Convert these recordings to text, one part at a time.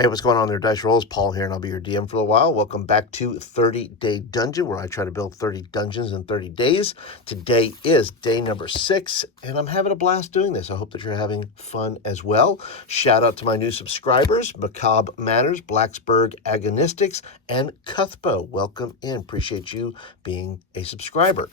Hey, what's going on there, Dice Rolls? Paul here, and I'll be your DM for a while. Welcome back to 30-Day Dungeon, where I try to build 30 dungeons in 30 days. Today is day number 6, and I'm having a blast doing this. I hope that you're having fun as well. Shout out to my new subscribers, Macabre Manners, Blacksburg Agonistics, and Cuthbo. Welcome in. Appreciate you being a subscriber.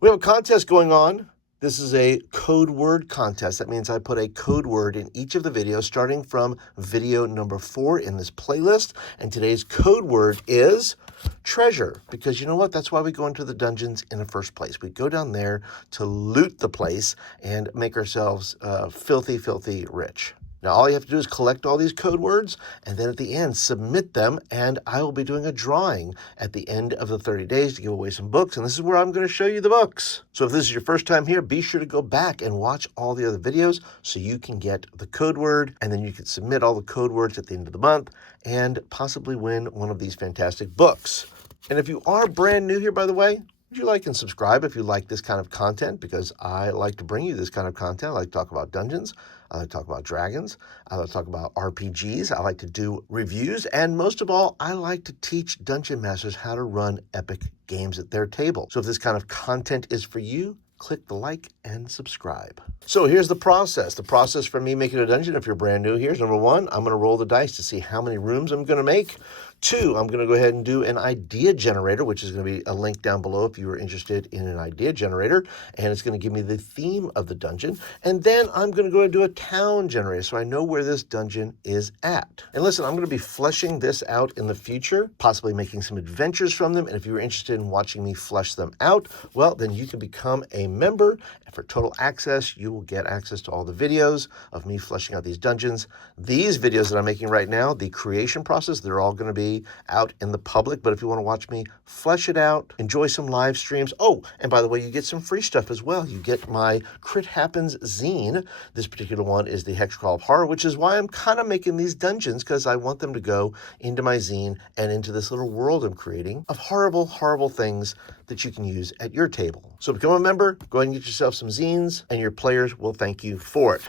We have a contest going on. This is a code word contest. That means I put a code word in each of the videos, starting from video number 4 in this playlist. And today's code word is treasure, because you know what? That's why we go into the dungeons in the first place. We go down there to loot the place and make ourselves filthy, filthy rich. Now, all you have to do is collect all these code words, and then at the end, submit them, and I will be doing a drawing at the end of the 30 days to give away some books, and this is where I'm going to show you the books. So if this is your first time here, be sure to go back and watch all the other videos so you can get the code word, and then you can submit all the code words at the end of the month and possibly win one of these fantastic books. And if you are brand new here, by the way, would you like and subscribe if you like this kind of content? Because I like to bring you this kind of content. I like to talk about dungeons. I like to talk about dragons. I like to talk about RPGs. I like to do reviews. And most of all, I like to teach dungeon masters how to run epic games at their table. So if this kind of content is for you, click the like and subscribe. So here's the process. The process for me making a dungeon, if you're brand new here, is number 1, I'm going to roll the dice to see how many rooms I'm going to make. 2, I'm going to go ahead and do an idea generator, which is going to be a link down below if you are interested in an idea generator. And it's going to give me the theme of the dungeon. And then I'm going to go and do a town generator so I know where this dungeon is at. And listen, I'm going to be fleshing this out in the future, possibly making some adventures from them. And if you're interested in watching me flesh them out, well, then you can become a member. And for total access, you will get access to all the videos of me fleshing out these dungeons. These videos that I'm making right now, the creation process, they're all going to be out in the public. But if you want to watch me flesh it out, enjoy some live streams. Oh, and by the way, you get some free stuff as well. You get my Crit Happens zine. This particular one is the Hex Crawl of Horror, which is why I'm kind of making these dungeons, because I want them to go into my zine and into this little world I'm creating of horrible, horrible things that you can use at your table. So become a member, go ahead and get yourself some zines, and your players will thank you for it.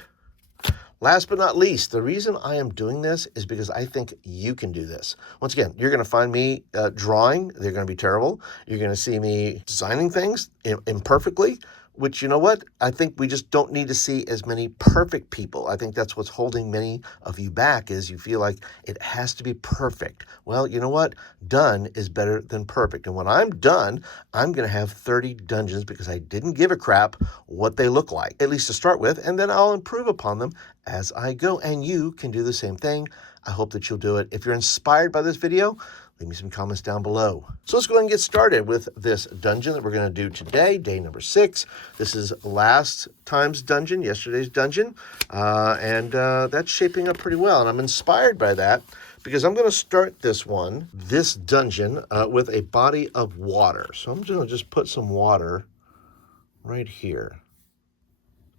Last but not least, the reason I am doing this is because I think you can do this. Once again, you're going to find me drawing. They're going to be terrible. You're going to see me designing things imperfectly, which, you know what? I think we just don't need to see as many perfect people. I think that's what's holding many of you back, is you feel like it has to be perfect. Well, you know what? Done is better than perfect. And when I'm done, I'm going to have 30 dungeons because I didn't give a crap what they look like, at least to start with, and then I'll improve upon them as I go. And you can do the same thing. I hope that you'll do it. If you're inspired by this video, leave me some comments down below. So let's go ahead and get started with this dungeon that we're going to do today, day number 6. This is last time's dungeon, yesterday's dungeon, and that's shaping up pretty well. And I'm inspired by that because I'm going to start this dungeon, with a body of water. So I'm going to just put some water right here.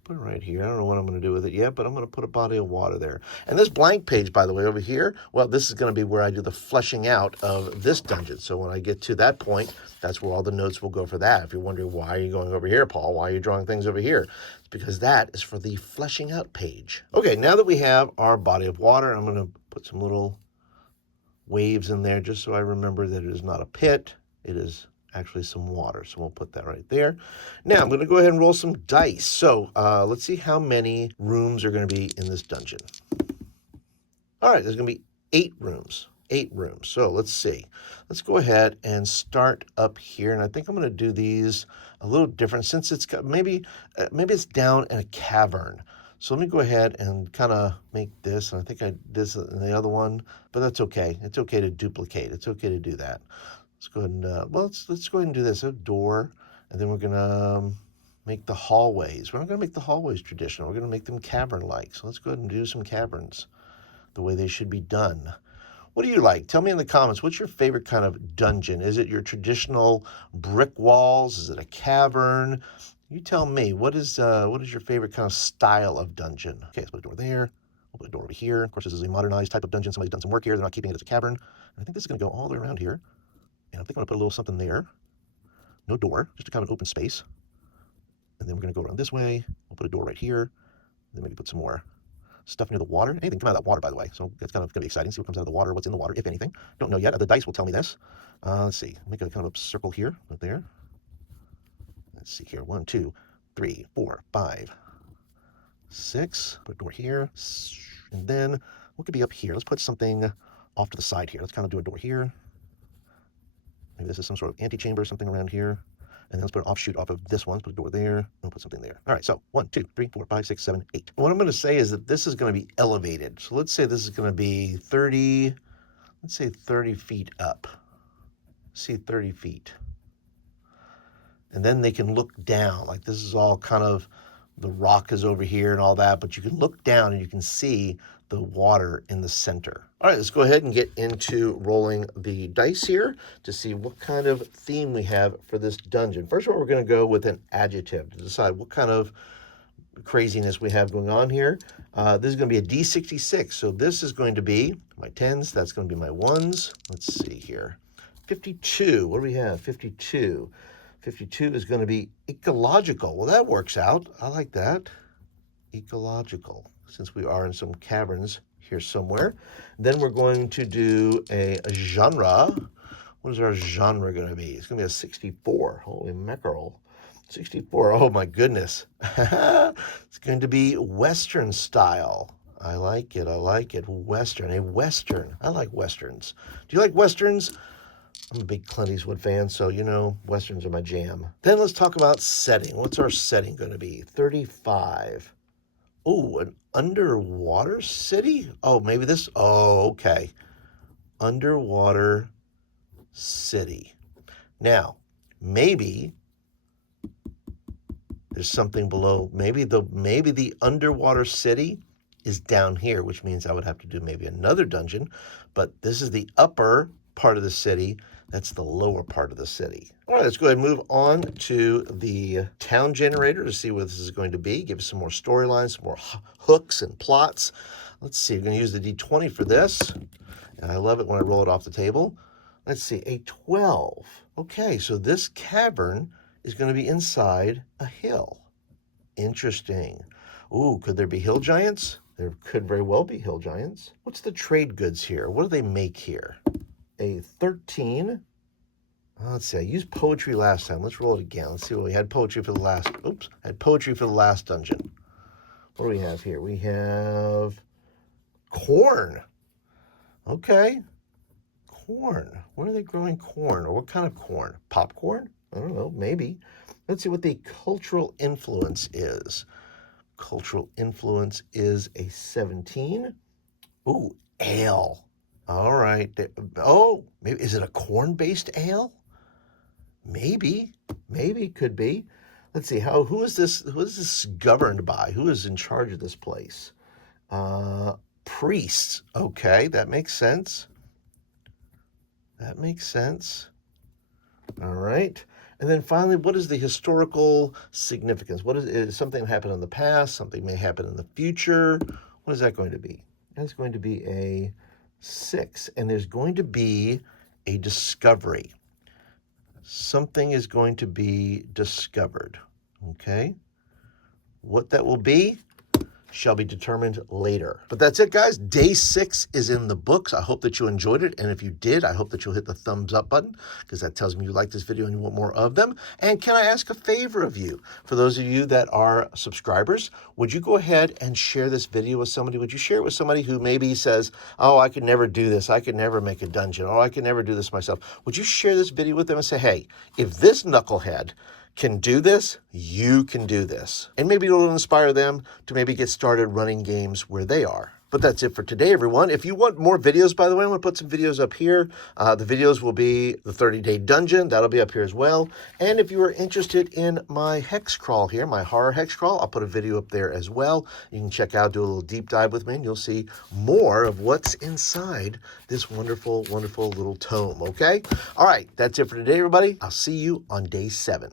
Put it right here. I don't know what I'm going to do with it yet, but I'm going to put a body of water there. And this blank page, by the way, over here, well, this is going to be where I do the fleshing out of this dungeon. So when I get to that point, that's where all the notes will go for that. If you're wondering, why are you going over here, Paul? Why are you drawing things over here? It's because that is for the fleshing out page. Okay, now that we have our body of water, I'm going to put some little waves in there just so I remember that it is not a pit. It is actually some water. So we'll put that right there. Now I'm going to go ahead and roll some dice. So let's see how many rooms are going to be in this dungeon. All right, there's going to be 8 rooms. 8 rooms. So let's see. Let's go ahead and start up here. And I think I'm going to do these a little different since it's got maybe it's down in a cavern. So let me go ahead and kind of make this. And I think I did this in the other one, but that's okay. It's okay to duplicate. It's okay to do that. Let's go ahead and, let's go ahead and do this. A door, and then we're going to make the hallways. We're not going to make the hallways traditional. We're going to make them cavern-like. So let's go ahead and do some caverns the way they should be done. What do you like? Tell me in the comments, what's your favorite kind of dungeon? Is it your traditional brick walls? Is it a cavern? You tell me, what is your favorite kind of style of dungeon? Okay, let's put a door there. We'll put a door over here. Of course, this is a modernized type of dungeon. Somebody's done some work here. They're not keeping it as a cavern. And I think this is going to go all the way around here. And I think I'm going to put a little something there. No door, just a kind of open space. And then we're going to go around this way. We'll put a door right here. Then maybe put some more Stuff near the water. Anything come out of that water, by the way. So that's kind of going to be exciting. See what comes out of the water, what's in the water, if anything. Don't know yet. The dice will tell me this. Let's see. Make a kind of a circle here, right there. Let's see here. 1, 2, 3, 4, 5, 6. Put a door here. And then what could be up here? Let's put something off to the side here. Let's kind of do a door here. Maybe this is some sort of antechamber, something around here. And then let's put an offshoot off of this one. Let's put a door there. And put something there. All right, so 1, 2, 3, 4, 5, 6, 7, 8. What I'm going to say is that this is going to be elevated. So let's say this is going to be 30, let's say 30 feet up. See, 30 feet. And then they can look down. Like this is all kind of, the rock is over here and all that, but you can look down and you can see the water in the center. All right, let's go ahead and get into rolling the dice here to see what kind of theme we have for this dungeon. First of all, we're going to go with an adjective to decide what kind of craziness we have going on here. This is going to be a D66, so this is going to be my 10s, that's going to be my 1s. Let's see here. 52, what do we have? 52. 52 is going to be ecological. Well, that works out. I like that. Ecological, since we are in some caverns here somewhere. Then we're going to do a genre. What is our genre going to be? It's going to be a 64. Holy mackerel. 64. Oh, my goodness. It's going to be Western style. I like it. I like it. Western. A Western. I like Westerns. Do you like Westerns? I'm a big Clint Eastwood fan, so, you know, Westerns are my jam. Then let's talk about setting. What's our setting going to be? 35. Oh, an underwater city? Oh, maybe this. Oh, okay. Underwater city. Now, maybe there's something below. Maybe the underwater city is down here, which means I would have to do maybe another dungeon. But this is the upper part of the city. That's the lower part of the city. All right, let's go ahead and move on to the town generator to see what this is going to be. Give us some more storylines, some more hooks and plots. Let's see, we're going to use the D20 for this. And I love it when I roll it off the table. Let's see, a 12. Okay, so this cavern is going to be inside a hill. Interesting. Ooh, could there be hill giants? There could very well be hill giants. What's the trade goods here? What do they make here? A 13. Let's see, I used poetry last time. Let's roll it again. Let's see what we had poetry for the last, I had poetry for the last dungeon. What do we have here? We have corn. Okay. Corn. Where are they growing corn? Or what kind of corn? Popcorn? I don't know, maybe. Let's see what the cultural influence is. Cultural influence is a 17. Ooh, ale. All right. Oh, maybe is it a corn-based ale? Maybe. Maybe it could be. Let's see. Who is this governed by? Who is in charge of this place? Priests. Okay, that makes sense. That makes sense. All right. And then finally, what is the historical significance? What is something that happened in the past? Something may happen in the future. What is that going to be? That's going to be a 6, and there's going to be a discovery. Something is going to be discovered, okay? What that will be shall be determined later. But that's it, guys. Day 6 is in the books. I hope that you enjoyed it, and if you did, I hope that you'll hit the thumbs up button, because that tells me you like this video and you want more of them. And can I ask a favor of you? For those of you that are subscribers, would you go ahead and share this video with somebody? Would you share it with somebody who maybe says, oh, I could never do this, I could never make a dungeon, or I could never do this myself? Would you share this video with them and say, hey, if this knucklehead can do this, you can do this. And maybe it'll inspire them to maybe get started running games where they are. But that's it for today, everyone. If you want more videos, by the way, I'm going to put some videos up here. The videos will be the 30-day dungeon. That'll be up here as well. And if you are interested in my hex crawl here, my horror hex crawl, I'll put a video up there as well. You can check out, do a little deep dive with me, and you'll see more of what's inside this wonderful, wonderful little tome, okay? All right, that's it for today, everybody. I'll see you on day 7.